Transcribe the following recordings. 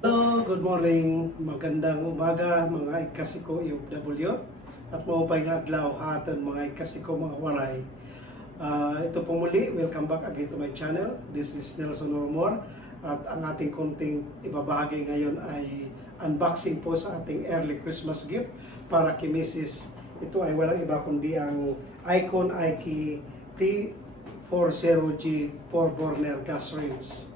Hello, good morning, magandang umaga mga ikasiko OFW at maupay nga adlaw aton mga ikasiko mga waray. Ito po muli, welcome back again to my channel. This is Nelson Romor at ang ating konting ibabahagi ngayon ay unboxing po sa ating early Christmas gift para kay Mrs. Ito ay walang iba kundi ang Ikon IK-T40G 4-burner gas range.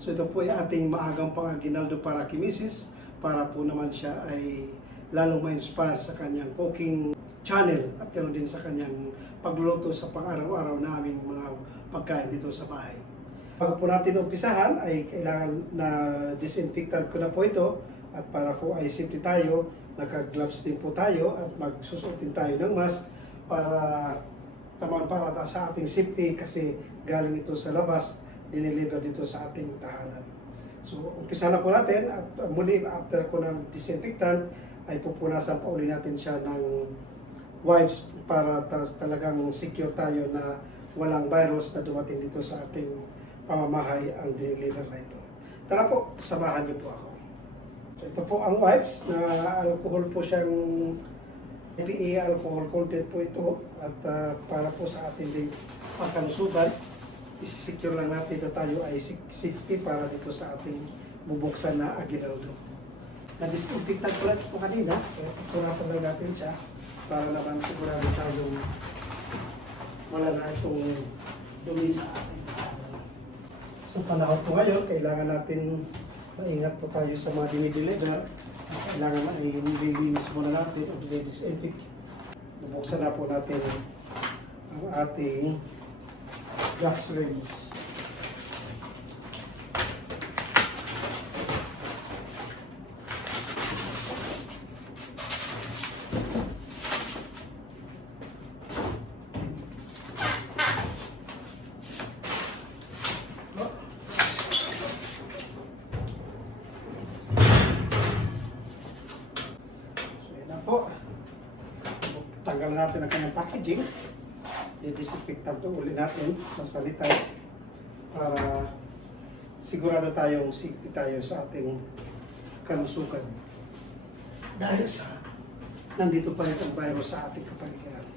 So ito po ay ating maagang pangaginaldo para kay Mrs. para po naman siya ay lalong ma-inspire sa kanyang cooking channel at ganoon din sa kanyang pagluluto sa pang-araw-araw naming mga pagkain dito sa bahay. Bago po natin umpisahan ay kailangan na disinfectant ko na po ito at para po ay safety tayo, naka-gloves din po tayo at magsusuot din tayo ng mask para sa ating safety kasi galing ito sa labas, diniliver dito sa ating tahanan. So, umpisa na po natin at muli after ko ng disinfectant ay pupunasan pa uli natin siya ng wipes para talagang secure tayo na walang virus na dumating dito sa ating pamamahay ang diniliver na ito. Tara po, samahan niyo po ako. So, ito po ang wipes na alcohol po siyang IPA alcohol content po ito at para po sa ating din pagkalusugan. I-secure lang natin na tayo ay safety para dito sa ating bubuksan na aginaldo. Na-disinfectant ko lang ito kanina, punasan lang natin siya para naman sigurado tayong wala na itong dumi sa ating tahanan. Sa panahon po ngayon, kailangan natin maingat po tayo sa mga dinideliver. Kailangan na i-release muna natin o i-disinfect. Bubuksan na po natin ang ating gas range. Tanggal natin ang kanyang packaging. I-disinfectant uli natin sa sanitize para sigurado tayong safety tayo sa ating kalusugan. Dahil sa nandito pa rin ang virus sa ating kapaligiran.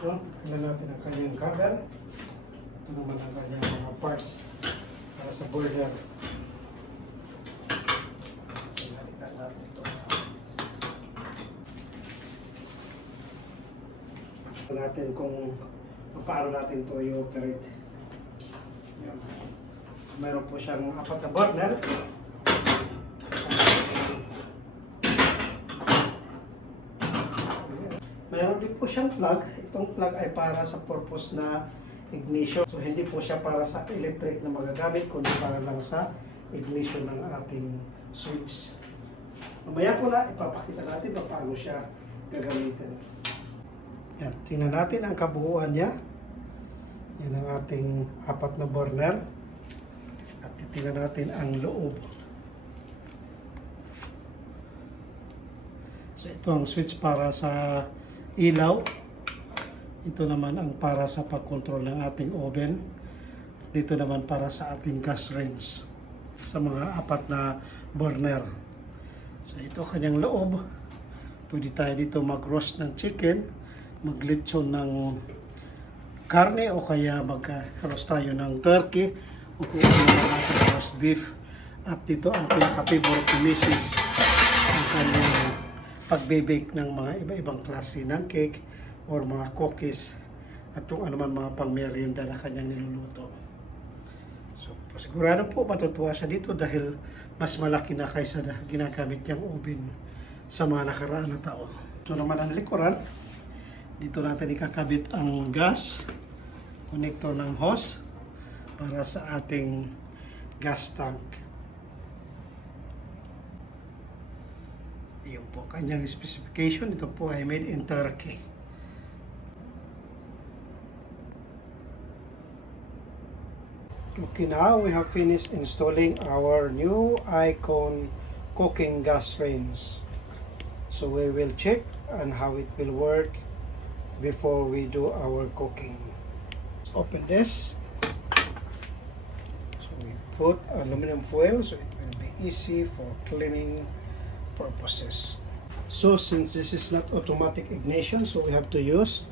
So, tingnan natin ang kanyang cover. Ito naman ang kanyang mga parts para sa burner. Tingnan natin ito. Natin kung paano natin ito i-operate. Meron po siyang 4 na burner. Meron din po siyang plug. Itong plug ay para sa purpose na ignition. So hindi po siya para sa electric na magagamit, kundi para lang sa ignition ng ating switch. Mamaya po na ipapakita natin paano siya gagamitin. Yan, tingnan natin ang kabuuan niya. Yan ang ating 4 na burner. At tingnan natin ang loob. So ito ang switch para sa ilaw. Ito naman ang para sa pag-control ng ating oven. Dito naman para sa ating gas range. Sa mga 4 na burner. So ito kanyang loob. Pwede tayo dito mag-roast ng chicken, maglitson ng karne o kaya mag-roast tayo ng turkey o kung ano naman natin roast beef. At dito ang pinaka-favorite ni Mrs. ang kanyang pagbe-bake ng mga iba-ibang klase ng cake or mga cookies at kung ano man mga pang-merienda na kanyang niluluto. So sigurado po matutuwa siya dito dahil mas malaki na kaysa ginagamit niyang oven sa mga nakaraan na taon. Ito naman ang likuran. Dito natin ikakabit ang gas, connector ng hose para sa ating gas tank. Iyon po kanyang specification. Ito po ay made in Turkey. Okay, now we have finished installing our new Ikon cooking gas range. So we will check on how it will work before we do our cooking. Let's open this. So we put aluminum foil so it will easy for cleaning purposes. So since this is not automatic ignition, so we have to use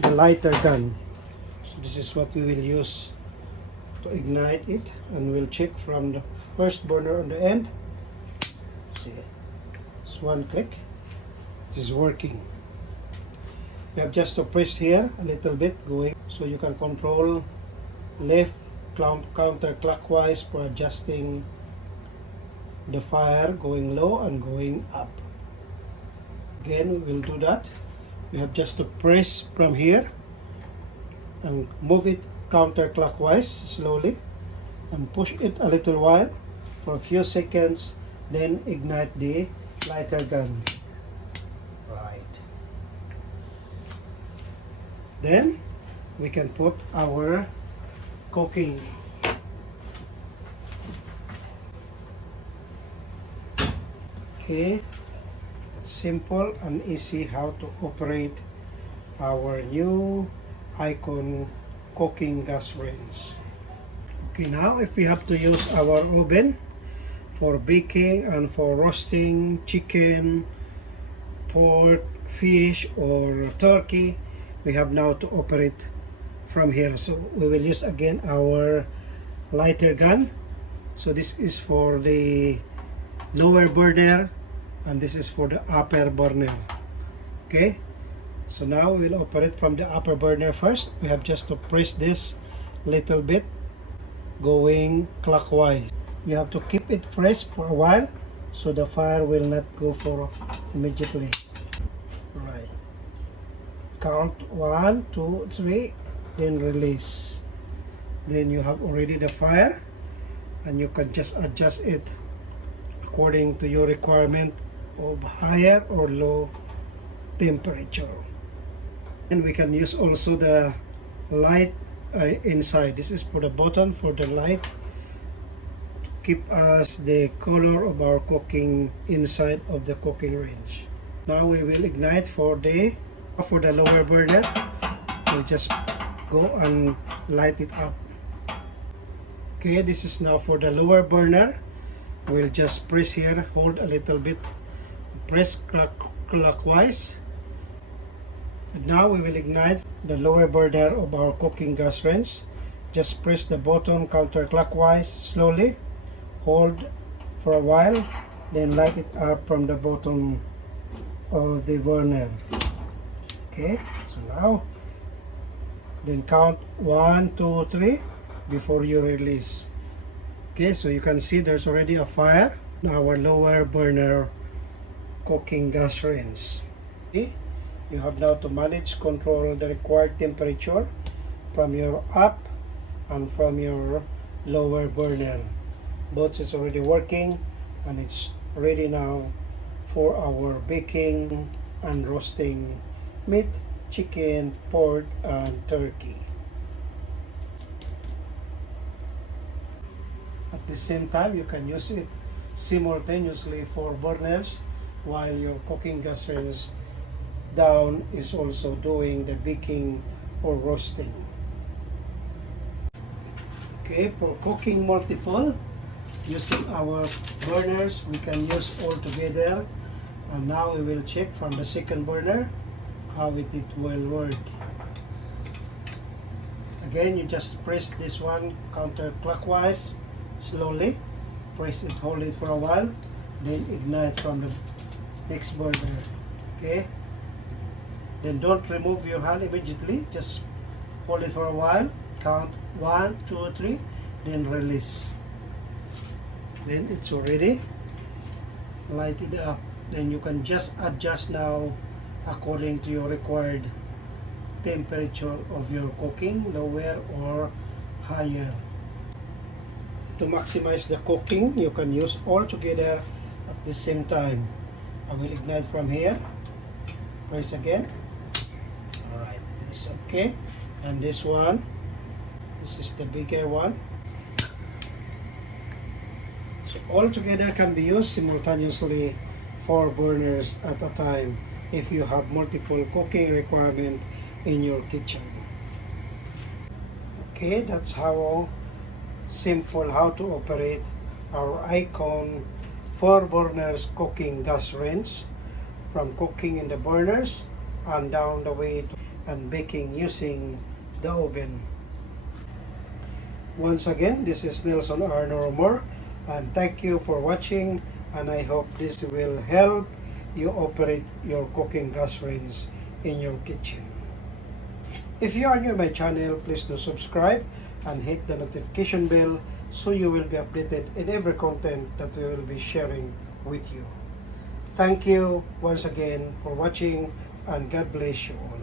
the lighter gun. So this is what we will use to ignite it, and we'll check from the first burner on the end. See, it's one click, it is working. You have just to press here a little bit going, so you can control left counterclockwise for adjusting the fire going low and going up. Again, we will do that. You have just to press from here and move it counterclockwise slowly and push it a little while for a few seconds, then ignite the lighter gun. Right. Then we can put our cooking. Okay, it's simple and easy how to operate our new Ikon cooking gas range. Okay, now if we have to use our oven for baking and for roasting chicken, pork, fish or turkey, we have now to operate from here. So we will use again our lighter gun. So this is for the lower burner and this is for the upper burner. Okay, so now we will operate from the upper burner first. We have just to press this little bit going clockwise. We have to keep it fresh for a while so the fire will not go for immediately. Right. Count 1, 2, 3, then release. Then you have already the fire and you can just adjust it according to your requirement of higher or low temperature. And we can use also the light inside. This is for the button for the light to keep us the color of our cooking inside of the cooking range. Now we will ignite for the lower burner. We'll just go and light it up. Okay, this is now for the lower burner. We'll just press here, hold a little bit, press clockwise. And now we will ignite the lower burner of our cooking gas range. Just press the button counterclockwise slowly, hold for a while, then light it up from the bottom of the burner. Okay, so now then count 1, 2, 3 before you release. Okay, so you can see there's already a fire in our lower burner cooking gas range. See? You have now to control the required temperature from your up and from your lower burner. Both is already working and it's ready now for our baking and roasting meat, chicken, pork and turkey. At the same time, you can use it simultaneously for burners while your cooking gas range down is also doing the baking or roasting. Okay, for cooking multiple, using our burners, we can use all together. And now we will check from the second burner how it will work. Again, you just press this one counterclockwise, slowly. Press it, hold it for a while, then ignite from the next burner. Okay? Then don't remove your hand immediately, just hold it for a while, count 1, 2, 3, then release. Then it's already lighted up. Then you can just adjust now according to your required temperature of your cooking, lower or higher. To maximize the cooking, you can use all together at the same time. I will ignite from here, press again. Alright, this is okay. And this one, this is the bigger one. So all together can be used simultaneously 4 burners at a time if you have multiple cooking requirement in your kitchen. Okay, that's how simple how to operate our Ikon 4 burners cooking gas range, from cooking in the burners and down the way to and baking using the oven. Once again, this is Nelson R. Noromor, and thank you for watching, and I hope this will help you operate your cooking gas range in your kitchen. If you are new to my channel, please do subscribe and hit the notification bell so you will be updated in every content that we will be sharing with you. Thank you once again for watching, and God bless you all.